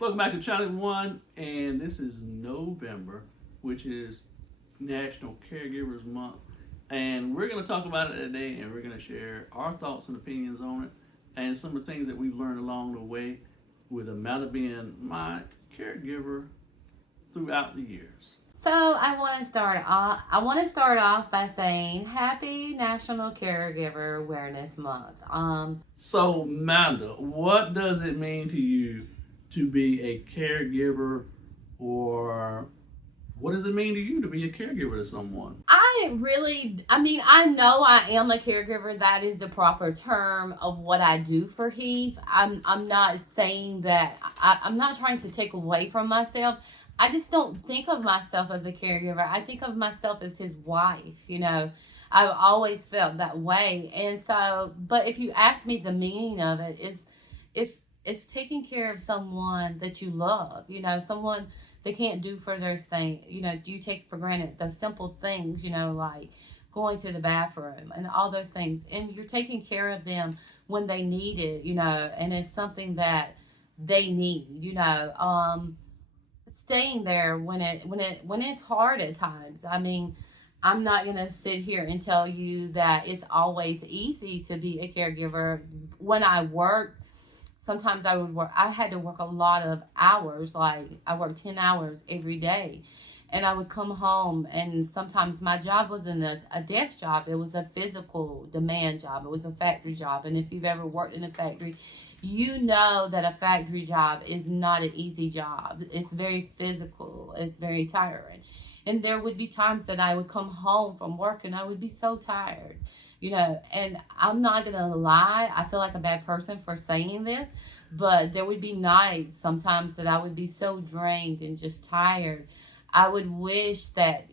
Welcome back to Channel One, and this is November, which is National Caregivers Month, and we're going to talk about it today, and we're going to share our thoughts and opinions on it, and some of the things that we've learned along the way with Amanda being my caregiver throughout the years. So I want to start off by saying Happy National Caregiver Awareness Month. So, Amanda, what does it mean to you to be a caregiver, or what does it mean to you to be a caregiver to someone? I know I am a caregiver. That is the proper term of what I do for Heath. I'm not saying that, I'm not trying to take away from myself. I just don't think of myself as a caregiver. I think of myself as his wife, I've always felt that way. And so, but if you ask me, the meaning of it is, it's taking care of someone that you love, someone they can't do for those things. Do you take for granted those simple things, like going to the bathroom and all those things. And you're taking care of them when they need it, and it's something that they need, staying there when it's hard at times. I mean, I'm not gonna sit here and tell you that it's always easy to be a caregiver. When I worked, sometimes I had to work a lot of hours. Like I worked 10 hours every day. And I would come home, and sometimes my job wasn't a desk job. It was a physical demand job. It was a factory job. And if you've ever worked in a factory, you know that a factory job is not an easy job. It's very physical. It's very tiring. And there would be times that I would come home from work and I would be so tired, and I'm not going to lie. I feel like a bad person for saying this, but there would be nights sometimes that I would be so drained and just tired. I would wish that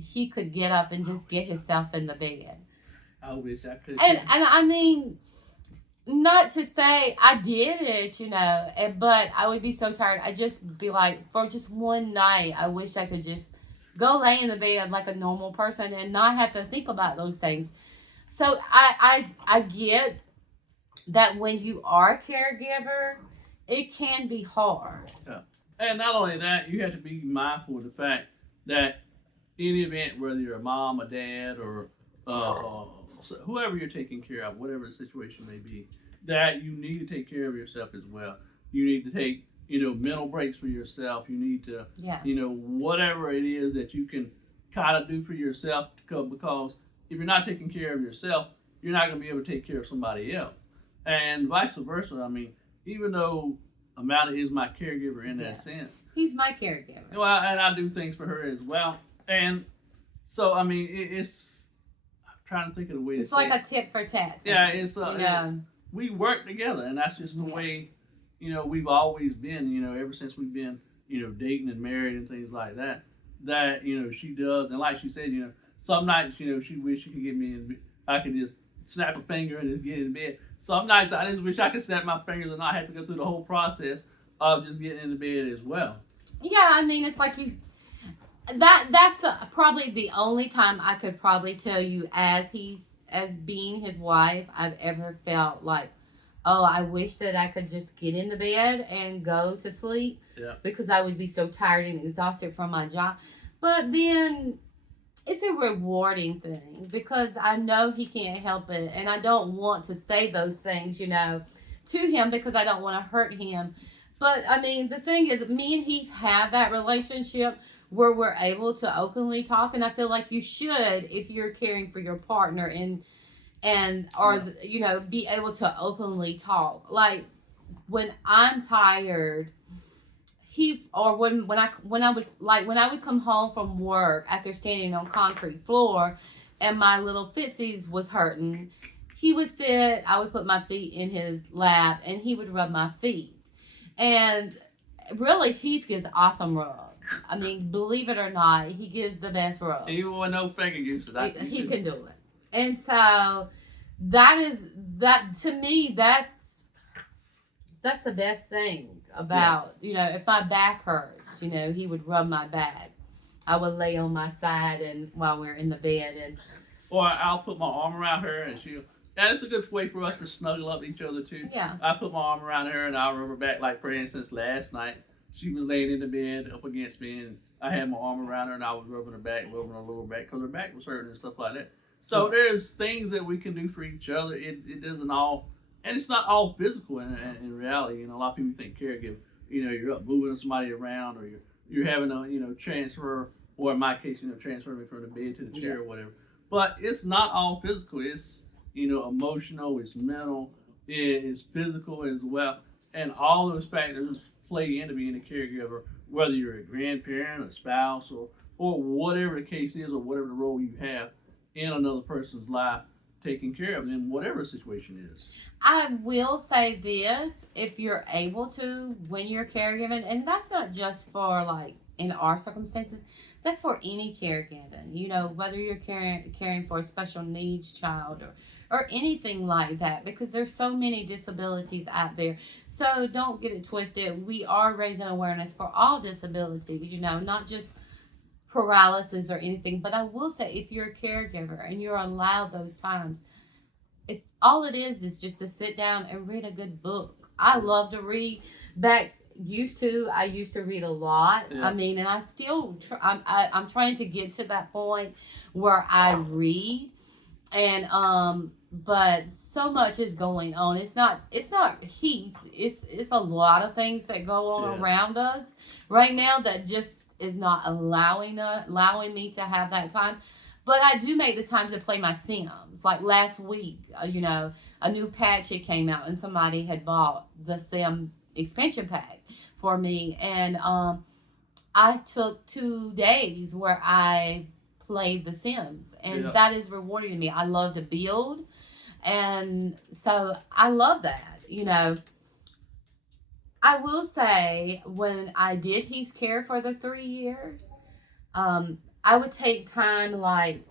he could get up and just get himself in the bed. I wish I could. And I mean, not to say I did it, but I would be so tired. I'd just be like, for just one night, I wish I could just go lay in the bed like a normal person and not have to think about those things. So I get that when you are a caregiver, it can be hard. Yeah. And not only that, you have to be mindful of the fact that in the event, whether you're a mom, a dad, or whoever you're taking care of, whatever the situation may be, that you need to take care of yourself as well. You need to take, mental breaks for yourself. You need to, whatever it is that you can kind of do for yourself, because if you're not taking care of yourself, you're not going to be able to take care of somebody else. And vice versa. I mean, even though Amanda is my caregiver in that sense. He's my caregiver. Well, and I do things for her as well. And so, I mean, it's, I'm trying to think of the way to say it. It's like a tit for tat. Yeah, we work together, and that's just the way, we've always been, ever since we've been, dating and married and things like that. That, she does. And like she said, some nights, she wish she could get me in, I could just snap a finger and just get in bed. Some nights I just wish I could snap my fingers and not have to go through the whole process of just getting into bed as well. Yeah, I mean, it's like that's probably the only time I could probably tell you as being his wife, I've ever felt like, oh, I wish that I could just get in the bed and go to sleep. Yeah. Because I would be so tired and exhausted from my job. But then it's a rewarding thing because I know he can't help it, and I don't want to say those things, to him because I don't want to hurt him. But I mean, the thing is, me and Heath have that relationship where we're able to openly talk, and I feel like you should if you're caring for your partner and be able to openly talk. Like when I'm tired, when I would come home from work after standing on concrete floor and my little footsies was hurting, he would sit, I would put my feet in his lap and he would rub my feet. And really, Heath gives awesome rubs. I mean, believe it or not, he gives the best rubs. Even with no finger use, he can do it. And so to me, that's the best thing about, if my back hurts, he would rub my back. I would lay on my side and while we're in the bed, and or I'll put my arm around her and And it's a good way for us to snuggle up each other too. Yeah. I put my arm around her and I'll rub her back. Like for instance, last night she was laying in the bed up against me, and I had my arm around her and I was rubbing her back, rubbing her lower back because her back was hurting and stuff like that. So there's things that we can do for each other. It doesn't all, and it's not all physical in reality. A lot of people think caregiver. You're up moving somebody around, or you're having a transfer, or in my case, transfer me from the bed to the chair or whatever. But it's not all physical. It's emotional. It's mental. It's physical as well, and all those factors play into being a caregiver. Whether you're a grandparent, a spouse, or whatever the case is, or whatever the role you have in another person's life, taking care of them, whatever the situation is. I will say this, if you're able to, when you're caregiving, and that's not just for like in our circumstances, that's for any caregiving, whether you're caring for a special needs child or anything like that, because there's so many disabilities out there. So don't get it twisted. We are raising awareness for all disabilities, not just paralysis or anything. But I will say, if you're a caregiver and you're allowed those times, if all it is just to sit down and read a good book. I love to read. I used to read a lot. Yeah. And I still I'm trying to get to that point where I read, and but so much is going on. It's not Heath. It's a lot of things that go on around us right now that just is not allowing me to have that time. But I do make the time to play my Sims. Like last week, a new patch had came out, and somebody had bought the Sim expansion pack for me, and I took 2 days where I played the Sims, and that is rewarding to me. I love to build, and so I love that. I will say, when I did Heath's care for the 3 years, I would take time, like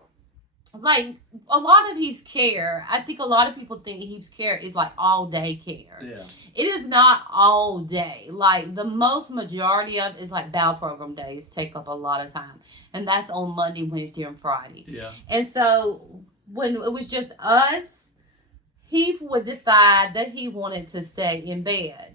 a lot of Heath's care. I think a lot of people think Heath's care is like all day care. Yeah. It is not all day. Like the most majority of it is like bowel program days take up a lot of time, and that's on Monday, Wednesday, and Friday. Yeah. And so when it was just us, Heath would decide that he wanted to stay in bed.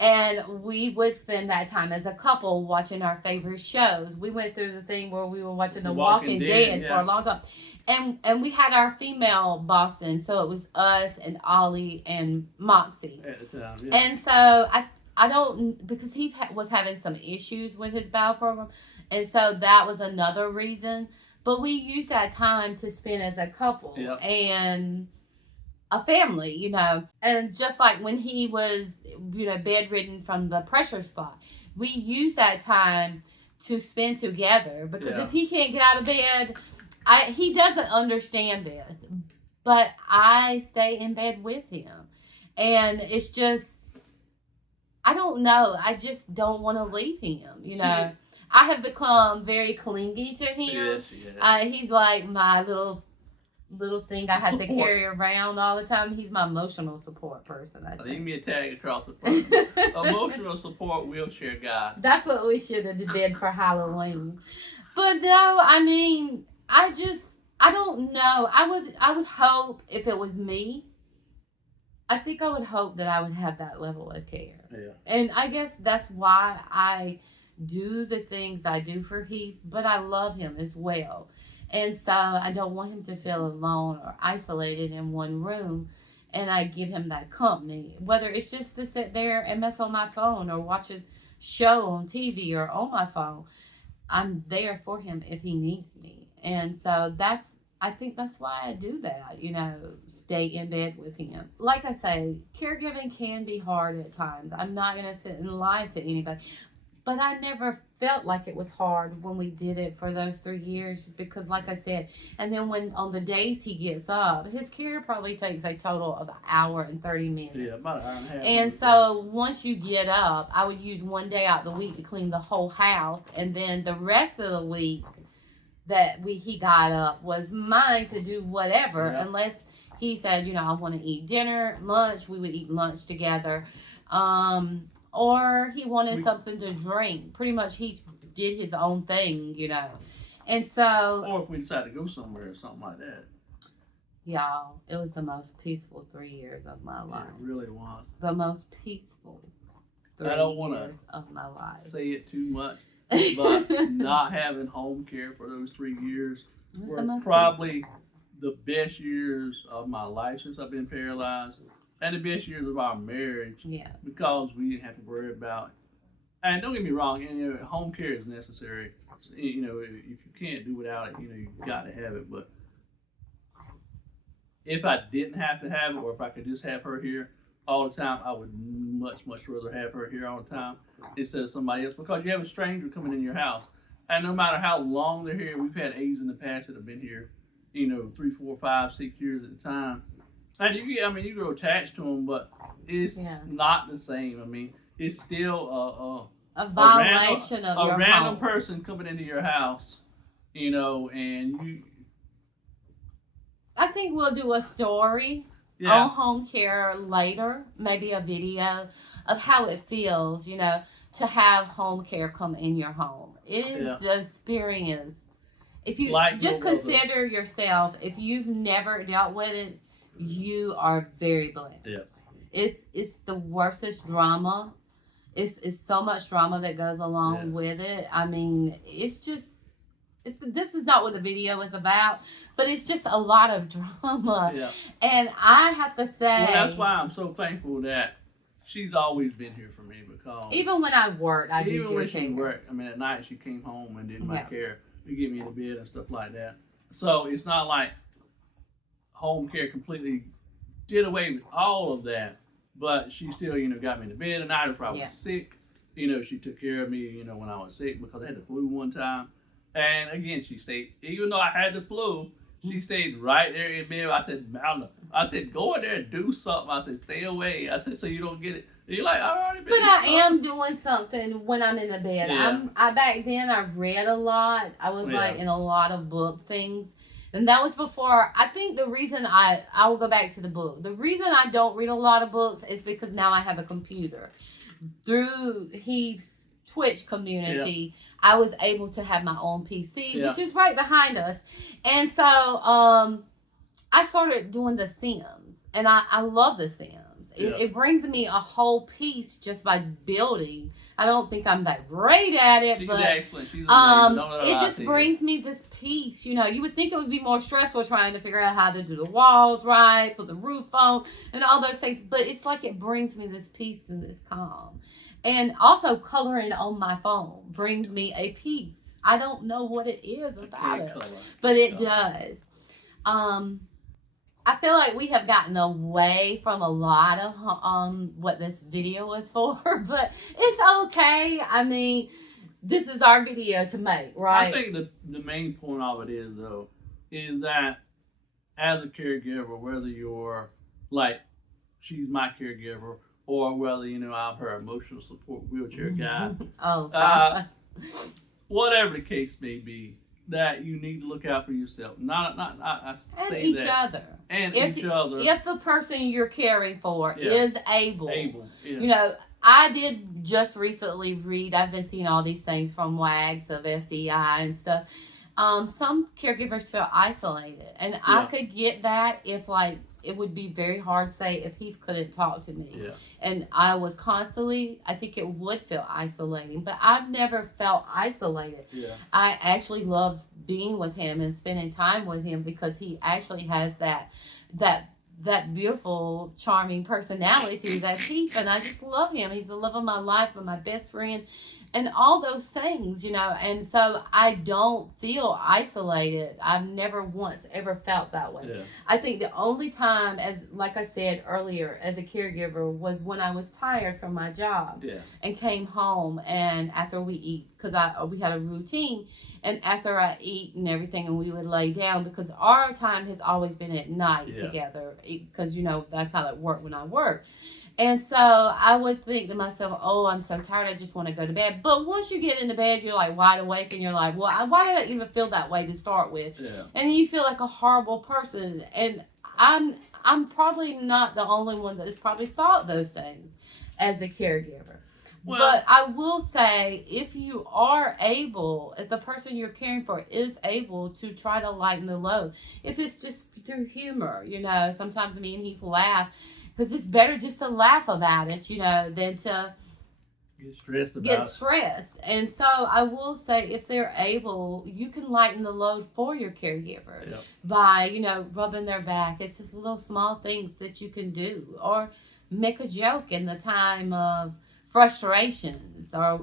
And we would spend that time as a couple watching our favorite shows. We went through the thing where we were watching The Walking Dead for a long time. And we had our female Boston, so it was us and Ollie and Moxie. At the time, yeah. And so I don't, because he was having some issues with his bowel program, and so that was another reason. But we used that time to spend as a couple and a family, and just like when he was, bedridden from the pressure spot, we use that time to spend together, because if he can't get out of bed, he doesn't understand this, but I stay in bed with him, and it's just, I don't know, I just don't want to leave him, I have become very clingy to him. Yes. He's like my little thing I had to carry around all the time. He's my emotional support person, I think. Leave me a tag across the front. Emotional support wheelchair guy. That's what we should have did for Halloween. But no, I don't know. I would hope, if it was me, I think I would hope that I would have that level of care. Yeah. And I guess that's why I do the things I do for Heath, but I love him as well. And so I don't want him to feel alone or isolated in one room. And I give him that company, whether it's just to sit there and mess on my phone or watch a show on TV or on my phone. I'm there for him if he needs me. And so I think that's why I do that, stay in bed with him. Like I say, caregiving can be hard at times. I'm not going to sit and lie to anybody. But I never felt like it was hard when we did it for those 3 years, because like I said, and then when on the days he gets up, his care probably takes a total of 1 hour and 30 minutes. Yeah, about 1 hour and a half. And so once you get up, I would use 1 day out the week to clean the whole house, and then the rest of the week that he got up was mine to do whatever, unless he said, I want to eat dinner, lunch, we would eat lunch together. Or he wanted something to drink. Pretty much he did his own thing, And so... Or if we decide to go somewhere or something like that. Y'all, it was the most peaceful 3 years of my life. It really was. The most peaceful three I don't want years of my life. to say it too much, but not having home care for those 3 years were probably the best years of my life since I've been paralyzed, and the best years of our marriage. Yeah. Because we didn't have to worry about. And don't get me wrong, home care is necessary. You know, if you can't do without it, you got to have it. But if I didn't have to have it, or if I could just have her here all the time, I would much rather have her here all the time instead of somebody else. Because you have a stranger coming in your house, and no matter how long they're here, we've had aides in the past that have been here, 3, 4, 5, 6 years at a time. And you grow attached to them, but it's not the same. I mean, it's still a violation of your a random home. person coming into your house, and you. I think we'll do a story on home care later, maybe a video of how it feels, to have home care come in your home. It is the experience. If you just consider yourself, if you've never dealt with it, you are very blessed. Yeah. It's the worstest drama. It's so much drama that goes along with it. I mean, this is not what the video is about, but it's just a lot of drama. Yeah. And I have to say, well, that's why I'm so thankful that she's always been here for me, because even when I worked, even when she worked, at night she came home and did my care. You get me in the bed and stuff like that. So it's not like home care completely did away with all of that, but she still, got me in the bed at night if I was sick. She took care of me, when I was sick, because I had the flu one time. And again, she stayed, even though I had the flu, she stayed right there in bed. I said, Malna, go in there and do something. I said, stay away. I said, so you don't get it. And you're like, I've already been. But I am doing something when I'm in the bed. Yeah. Back then I read a lot. I was in a lot of book things. And that was before. I think the reason I will go back to the book. The reason I don't read a lot of books is because now I have a computer. Through Heath's Twitch community, I was able to have my own PC, which is right behind us. And so I started doing The Sims. And I love The Sims. It brings me a whole piece just by building. I don't think I'm that great at it, She's but excellent. She's amazing. It just brings me this piece. You would think it would be more stressful trying to figure out how to do the walls right, put the roof on, and all those things. But it's like it brings me this peace and this calm. And also coloring on my phone brings me a peace. I don't know what it is about it, but it does. I feel like we have gotten away from a lot of what this video was for, but it's okay. I mean, this is our video to make, right? I think the main point of it is, though, is that as a caregiver, whether you're like, she's my caregiver, or whether, I'm her emotional support wheelchair guy. Whatever the case may be, that you need to look out for yourself, and each other. If the person you're caring for is able. I did just recently read. I've been seeing all these things from WAGs of SEI and stuff. Some caregivers feel isolated, and I could get that if it would be very hard, say, if Heath couldn't talk to me. Yeah. And I was constantly, I think it would feel isolating. But I've never felt isolated. Yeah. I actually love being with him and spending time with him because he actually has that beautiful, charming personality that's Heath. And I just love him. He's the love of my life and my best friend. And all those things, and so I don't feel isolated. I've never once ever felt that way. Yeah. I think the only time, like I said earlier, as a caregiver was when I was tired from my job and came home, and after we eat, because we had a routine, and after I eat and everything, and we would lay down, because our time has always been at night together, because, that's how it worked when I worked. And so I would think to myself, oh, I'm so tired, I just want to go to bed. But once you get into bed, you're like wide awake, and you're like, well, why did I even feel that way to start with? Yeah. And you feel like a horrible person. And I'm probably not the only one that has probably thought those things as a caregiver. Well, But I will say, if you are able, if the person you're caring for is able to try to lighten the load, if it's just through humor, sometimes me and Heath laugh because it's better just to laugh about it, than to get stressed get about it. stressed. And so I will say, if they're able, you can lighten the load for your caregiver Yep. by, rubbing their back. It's just little small things that you can do, or make a joke in the time of frustrations or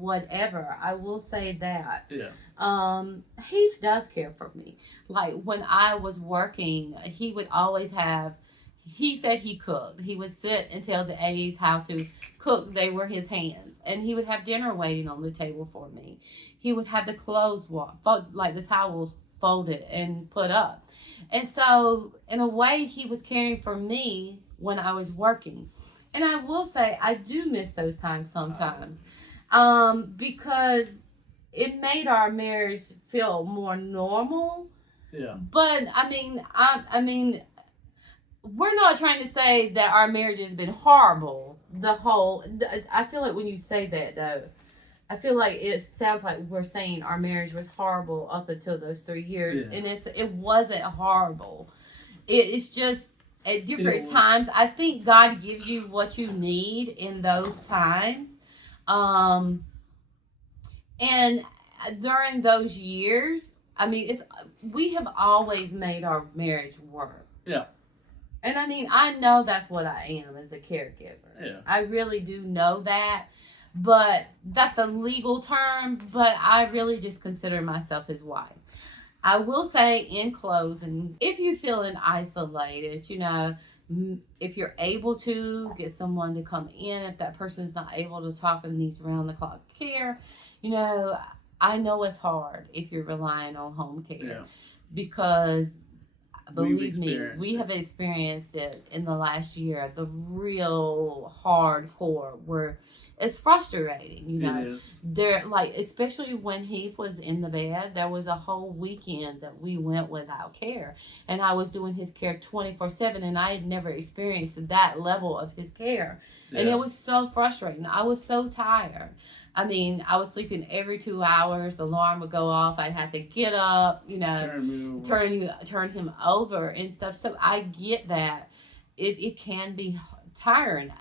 whatever. I will say that. Yeah. Heath does care for me. Like when I was working, he would always have. He said he cooked. He would sit and tell the aides how to cook. They were his hands, and he would have dinner waiting on the table for me. He would have the clothes like the towels folded and put up, and so in a way, he was caring for me when I was working. And I will say I do miss those times sometimes, because it made our marriage feel more normal. Yeah. But I mean, we're not trying to say that our marriage has been horrible. I feel like when you say that though, I feel like it sounds like we're saying our marriage was horrible up until those 3 years, Yeah. and it wasn't horrible. It's just at different was. times. I think God gives you what you need in those times, and during those years, we have always made our marriage work. Yeah. And I know that's what I am as a caregiver. Yeah. I really do know that. But that's a legal term, but I really just consider myself his wife. I will say in closing, if you're feeling isolated, if you're able to get someone to come in, if that person's not able to talk and needs round the clock care, I know it's hard if you're relying on home care. Yeah. Because believe me, experienced we it. have experienced it in the last year, the real hardcore where it's frustrating, It is. There, like, especially when Heath was in the bed, there was a whole weekend that we went without care, and I was doing his care 24/7, and I had never experienced that level of his care. Yeah. And it was so frustrating. I was so tired. I was sleeping every 2 hours. The alarm would go off. I'd have to get up, turn him over and stuff. So I get that. It can be tiring.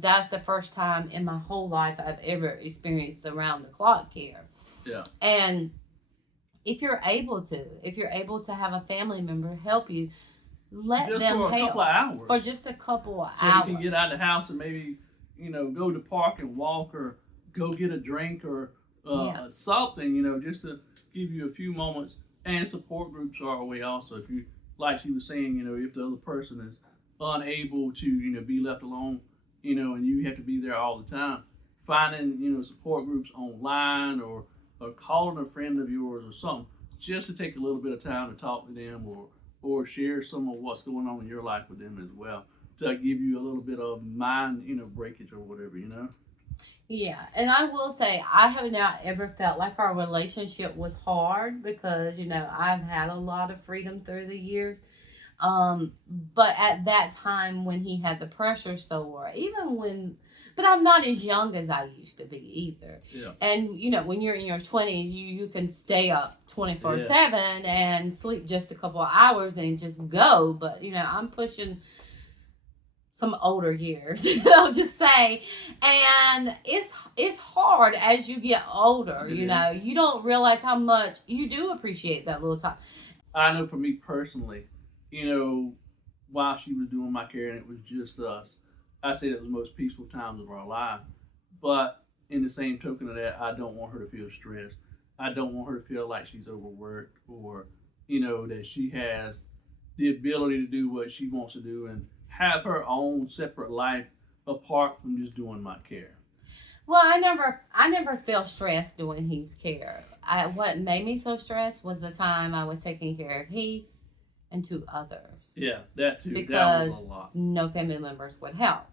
That's the first time in my whole life I've ever experienced the round the clock care. Yeah. And if you're able to have a family member help you, let Just them for a help couple of hours. for just a couple of So hours. you can get out of the house and maybe, go to the park and walk, or go get a drink, or something, just to give you a few moments. And support groups are a way also. If you, like she was saying, if the other person is unable to, be left alone, and you have to be there all the time, finding, support groups online, or calling a friend of yours or something, just to take a little bit of time to talk to them, or share some of what's going on in your life with them as well, to give you a little bit of mind, breakage or whatever. Yeah, and I will say I have not ever felt like our relationship was hard because, I've had a lot of freedom through the years. But at that time when he had the pressure sore, but I'm not as young as I used to be either. Yeah. And, when you're in your 20s, you can stay up 24/7 and sleep just a couple of hours and just go. But, I'm pushing some older years, I'll just say, and it's hard as you get older. You don't realize how much you do appreciate that little time. I know for me personally, while she was doing my care and it was just us, I say that was the most peaceful times of our life. But in the same token of that, I don't want her to feel stressed. I don't want her to feel like she's overworked, or that she has the ability to do what she wants to do and have her own separate life apart from just doing my care. Well, I never felt stressed doing Heath's care. What made me feel stressed was the time I was taking care of Heath and 2 others. Yeah, that too. Because that was a lot. No family members would help.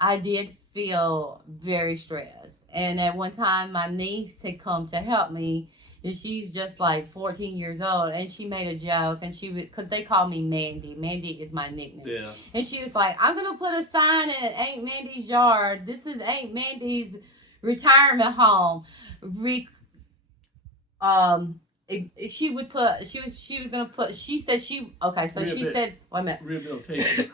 I did feel very stressed. And at one time, my niece had come to help me, and she's just like 14 years old. And she made a joke, and she would, because they call me Mandy. Mandy is my nickname. Yeah. And she was like, I'm going to put a sign in Aunt Mandy's yard. This is Aunt Mandy's retirement home. She would put, she was going to put, she said she, okay, so she said, wait a minute. Rehabilitation.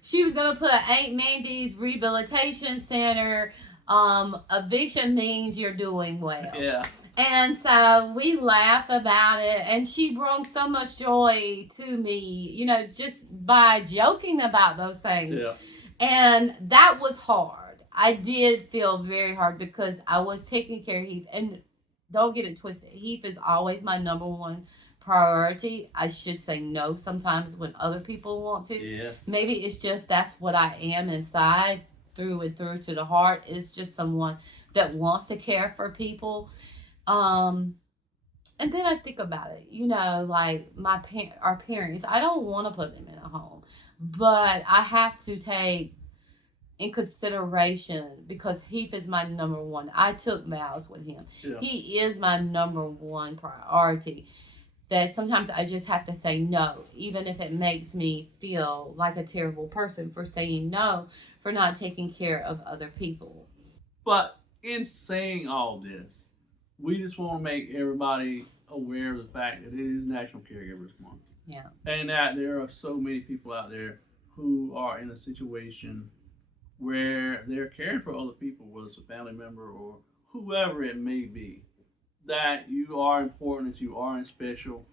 She was going to put Aunt Mandy's Rehabilitation Center. Eviction means you're doing well. Yeah. And so we laugh about it, and she brought so much joy to me, you know, just by joking about those things. Yeah. And that was hard. I did feel very hard because I was taking care of Heath. And don't get it twisted, Heath is always my number one priority. I should say no sometimes when other people want to. Yes. Maybe it's just that's what I am inside, through and through to the heart. It's just someone that wants to care for people. And then I think about it, you know, like our parents, I don't want to put them in a home, but I have to take in consideration because Heath is my number one. I took vows with him. Yeah. He is my number one priority. That sometimes I just have to say no, even if it makes me feel like a terrible person for saying no, for not taking care of other people. But in saying all this, we just want to make everybody aware of the fact that it is National Caregivers Month. Yeah. And that there are so many people out there who are in a situation where they're caring for other people, whether it's a family member or whoever it may be, that you are important, that you are special,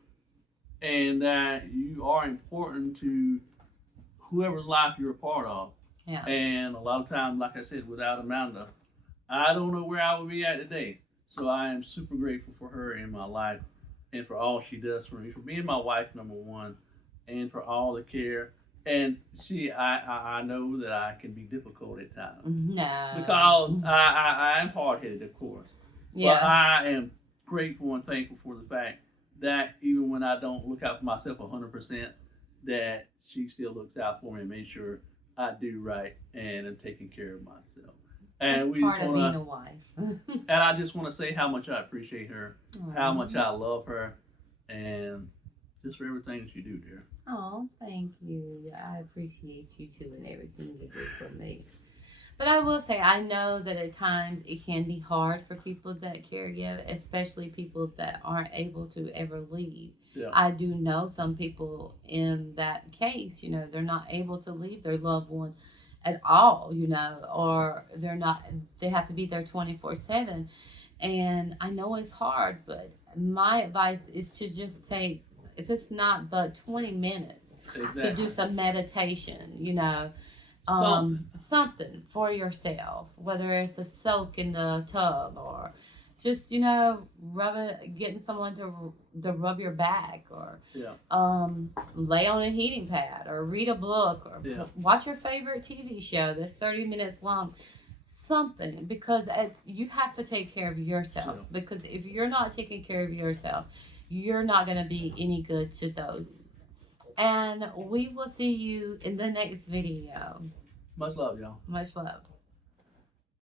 and that you are important to whoever's life you're a part of. Yeah. And a lot of times, like I said, without Amanda, I don't know where I would be at today. So I am super grateful for her in my life and for all she does for me, for being my wife, number one, and for all the care. And I know that I can be difficult at times. No. Because I am hard-headed, of course. Yeah. But I am grateful and thankful for the fact that even when I don't look out for myself 100%, that she still looks out for me and makes sure I do right and am taking care of myself. And that's we part just of wanna, being a wife. And I just want to say how much I appreciate her, how much I love her, and just for everything that you do, dear. Oh, thank you. I appreciate you too and everything you do for me. But I will say, I know that at times it can be hard for people that caregive, especially people that aren't able to ever leave. Yeah. I do know some people in that case, you know, they're not able to leave their loved one at all, you know, or they have to be there 24/7. And I know it's hard, but my advice is to just take, if it's not but 20 minutes, to do some meditation, you know, something for yourself, whether it's a soak in the tub or just, you know, getting someone to rub your back, or lay on a heating pad, or read a book, or watch your favorite TV show that's 30 minutes long. Something, because you have to take care of yourself. Because if you're not taking care of yourself, you're not going to be any good to those. And we will see you in the next video. Much love, y'all. Much love.